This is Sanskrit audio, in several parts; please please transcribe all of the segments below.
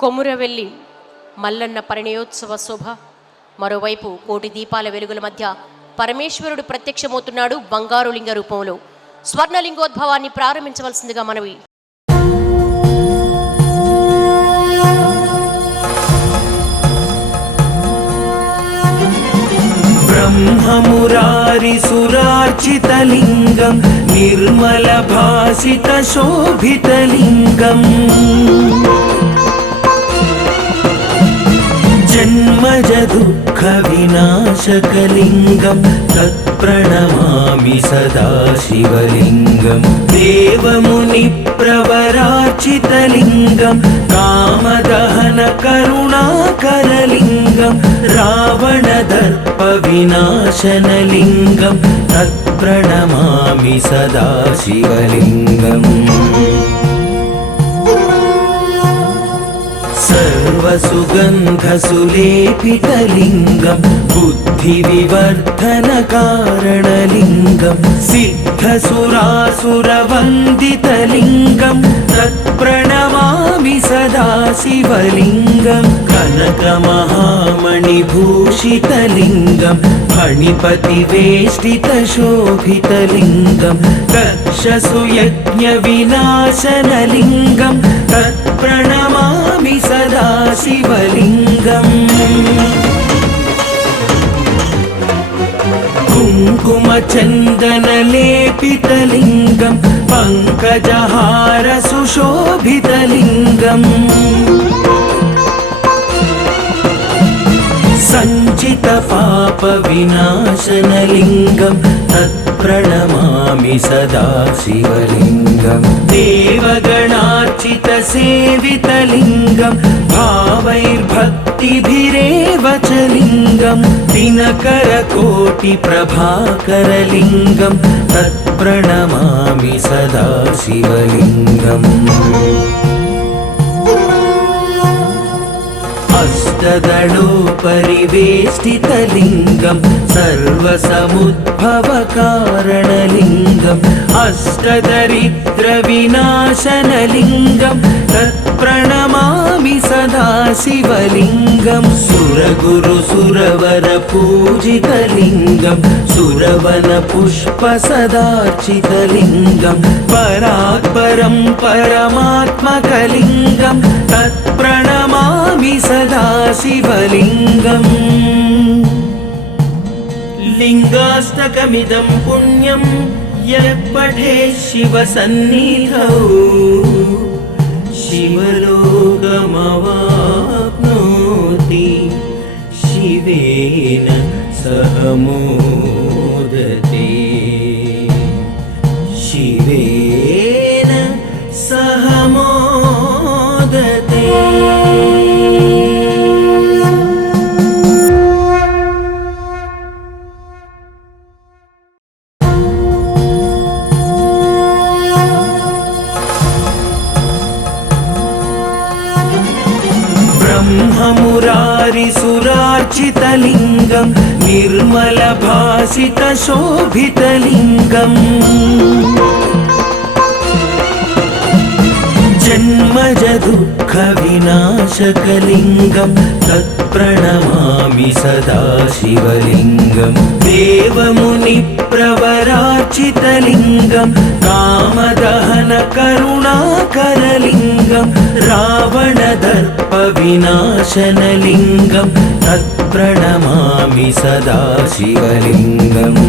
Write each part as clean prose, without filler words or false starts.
కొమురవెల్లి మల్లన్న పరిణయోత్సవ శోభ. మరోవైపు కోటి దీపాల వెలుగుల మధ్య పరమేశ్వరుడు ప్రత్యక్షమవుతున్నాడు బంగారు లింగ రూపంలో. స్వర్ణలింగోద్భవాన్ని ప్రారంభించవలసిందిగా మనవి. బ్రహ్మమురారి సురార్చితలింగం నిర్మల భాసిత శోభితలింగం జన్మజ దుఃఖ వినాశకలింగం తత్ప్రణమామి సదా శివలింగం దేవముని ప్రవరార్చితలింగం కామదహన కరుణాకరలింగం రావణ దర్ప వినాశనలింగం తత్ప్రణమామి సదా శివలింగం सर्वसुगन्धसुलेपितलिङ्गं बुद्धिविवर्धनकारणलिङ्गं सिद्धसुरासुरवन्दितलिङ्गं तत्प्रणमामि सदा शिवलिङ्गं कनकमहामणिभूषितलिङ्गं फणिपतिवेष्टितशोभितलिङ्गं दक्षसुयज्ञविनाशनलिङ्गं तत्प्रणमामि सदा शिवलिङ्गम् कुङ्कुमचन्दनलेपितलिङ्गं पङ्कजहार सुशोभितलिङ्गम् सञ्चितपापविनाशनलिङ्गं तत्प्रणमामि सदा शिवलिङ्गं देवगणार्चितसेवितलिङ्गं भावैर्भक्तिभिरेव च लिङ्गं दिनकरकोटिप्रभाकरलिङ्गं तत्प्रणमामि सदा शिवलिङ्गम् अष्टदलोपरिवेष्टितलिङ्गं सर्वसमुद्भवकारणलिङ्गम् अष्टदरिद्रविनाशनलिङ्गं तत्प्रणमामि सदा शिवलिङ्गं सुरगुरुसुरवरपूजितलिङ्गं सुरवनपुष्पसदार्चितलिङ्गं परात्परं परमात्मकलिङ्गं तत्प्रणमामि सदा शिवलिङ्गम् लिङ्गाष्टकमिदं पुण्यं यः पठेत् शिवसन्निधौ शिवलोकमवाप्नोति शिवेन सह मोदते शिवेन सह मोदते। ब्रह्ममुरारि सुरार्चितलिङ्गं निर्मल भासित शोभितलिङ्गं जन्मज दुःख विनाशकलिङ्गं तत्प्रणमामि सदा शिवलिङ्गं देवमुनि प्रवरार्चितलिङ्गं कामदहन करुणाकरलिङ्गं रावण दर्प विनाशनलिङ्गं तत्प्रणमामि सदा शिवलिङ्गम्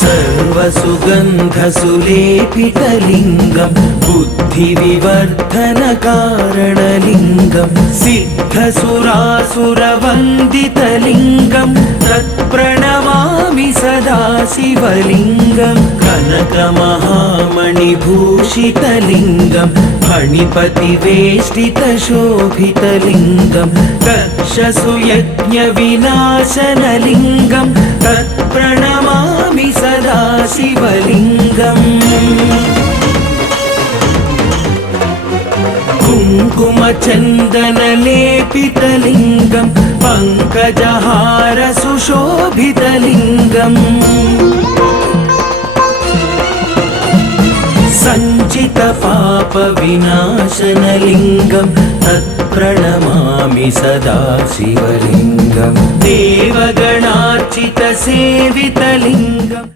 सर्वसुगन्धसुलेपितलिङ्गं बुद्धिविवर्धनकारणलिङ्गं सिद्धसुरासुरवन्दितलिङ्गं तत्प्रणमामि सदा शिवलिङ्गं कनकमहामणिभूषितलिङ्गं फणिपतिवेष्टितशोभितलिङ्गं दक्षसुयज्ञविनाशनलिङ्गं तत्प्रणमामि सदा शिवलिङ्गम् कुङ्कुमचन्दनलेपितलिङ्गं पङ्कजहार सुशोभितलिङ्गम् पूजितपापविनाशनलिङ्गं तत्प्रणमामि सदा शिवलिङ्गं देवगणार्चितसेवितलिङ्गम्।